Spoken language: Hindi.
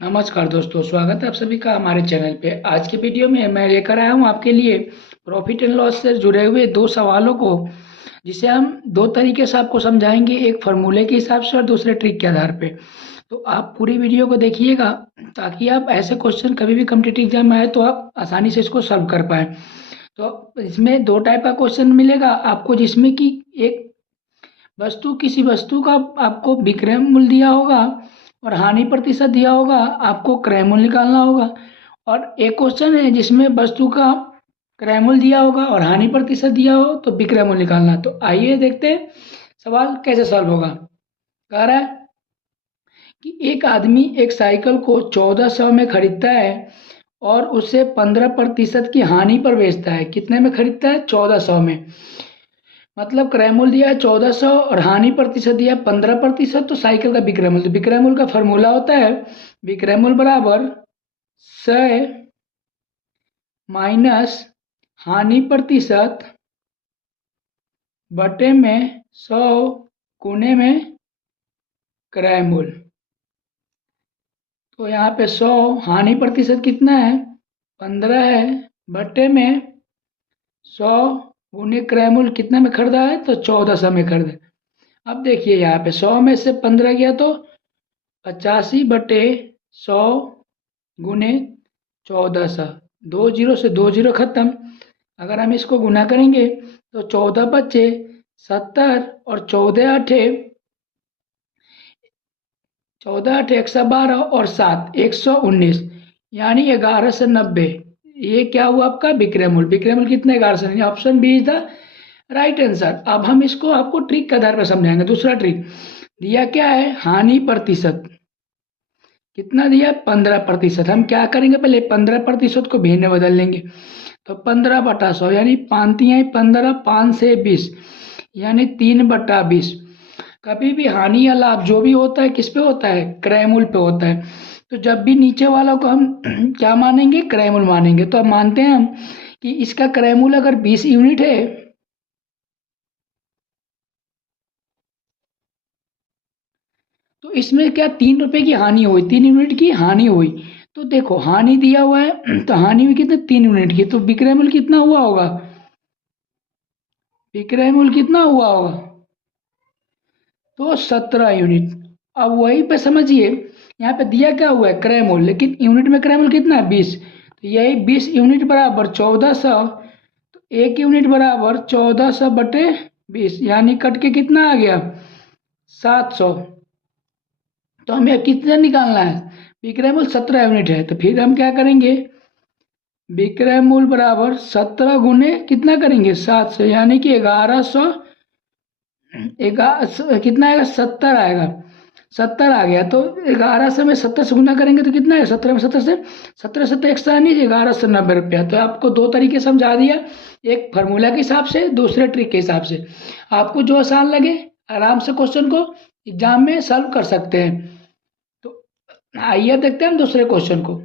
नमस्कार दोस्तों, स्वागत है आप सभी का हमारे चैनल पे। आज के वीडियो में मैं लेकर आया हूँ आपके लिए प्रॉफिट एंड लॉस से जुड़े हुए दो सवालों को, जिसे हम दो तरीके से आपको समझाएंगे, एक फार्मूले के हिसाब से और दूसरे ट्रिक के आधार पे। तो आप पूरी वीडियो को देखिएगा ताकि आप ऐसे क्वेश्चन कभी भी कॉम्पिटिटिव एग्जाम में आए तो आप आसानी से इसको सॉल्व कर पाएँ। तो इसमें दो टाइप का क्वेश्चन मिलेगा आपको, जिसमें कि एक किसी वस्तु का आपको विक्रय मूल्य दिया होगा और हानि प्रतिशत दिया होगा, आपको क्रय मूल्य निकालना होगा। और एक क्वेश्चन है जिसमें वस्तु का क्रय मूल्य दिया होगा और हानि प्रतिशत दिया हो तो विक्रय मूल्य निकालना। तो आइए देखते हैं सवाल कैसे सॉल्व होगा। कह रहा है कि एक आदमी एक साइकिल को 1400 में खरीदता है और उसे 15% की हानि पर बेचता है। कितने में खरीदता है? 1400 में। मतलब क्रय मूल्य दिया है 1400 और हानि प्रतिशत दिया है 15%। तो साइकिल का विक्रय मूल्य, तो विक्रय मूल्य का फॉर्मूला होता है विक्रय मूल्य बराबर 100 माइनस हानि प्रतिशत बटे में 100 गुने में क्रय मूल्य। तो यहाँ पे 100, हानि प्रतिशत कितना है? 15 है, बटे में 100 गुने क्रय मूल्य कितने में खरीदा है? तो 1400 में खरीदा। अब देखिए यहाँ पे 100 में से 15 गया तो 85 बटे 100 गुने 1400। 2 जीरो से 2 जीरो खत्म। अगर हम इसको गुना करेंगे तो 14 बचे 70 और 14 अठे 112 और 7 119, यानी 11 से 90। ये क्या हुआ आपका विक्रय मूल्य। विक्रय मूल्य कितना? 11 से 90। Option B is the right answer. अब हम इसको आपको ट्रिक के आधार पर समझाएंगे। दूसरा ट्रिक दिया क्या है? हानि प्रतिशत कितना दिया? 15%। हम क्या करेंगे? पहले 15% को भी में बदल लेंगे। तो 15 बटा 100 यानी 15, 5 से 20 यानी 3/20। कभी भी हानि या लाभ जो भी होता है किस पे होता है? क्रय मूल्य पे होता है। तो जब भी नीचे वालों को हम क्या मानेंगे? क्रय मूल्य मानेंगे। तो अब मानते हैं हम कि इसका क्रय मूल्य अगर 20 यूनिट है तो इसमें क्या 3 रुपए की हानि हुई, 3 यूनिट की हानि हुई। तो देखो हानि दिया हुआ है तो हानि हुई कितने? 3 यूनिट की। तो विक्रय मूल्य कितना हुआ होगा? विक्रय मूल्य कितना हुआ होगा? तो 17 यूनिट। अब वही पे समझिए, यहाँ पे दिया क्या हुआ है? क्रय मूल्य, लेकिन यूनिट में क्रय मूल्य कितना है? 20। तो यही 20 यूनिट बराबर 1400। तो 1 यूनिट बराबर 1400 बटे 20, यानी कट के कितना आ गया? 700। तो हमें कितना निकालना है? विक्रय मूल्य 17 यूनिट है। तो फिर हम क्या करेंगे? विक्रय मूल्य बराबर 17 गुने कितना करेंगे? 700, यानी कि 1100। कितना आएगा? 70 आएगा। 70 आ गया। तो 1100 में 70 से गुना करेंगे तो कितना है? 17 में 70 से 17 से तो 190, 1190 तो आपको दो तरीके समझा दिया, एक फार्मूला के हिसाब से, दूसरे ट्रिक के हिसाब से। आपको जो आसान लगे आराम से क्वेश्चन को एग्जाम में सॉल्व कर सकते हैं। तो आइए देखते हैं हम दूसरे क्वेश्चन को।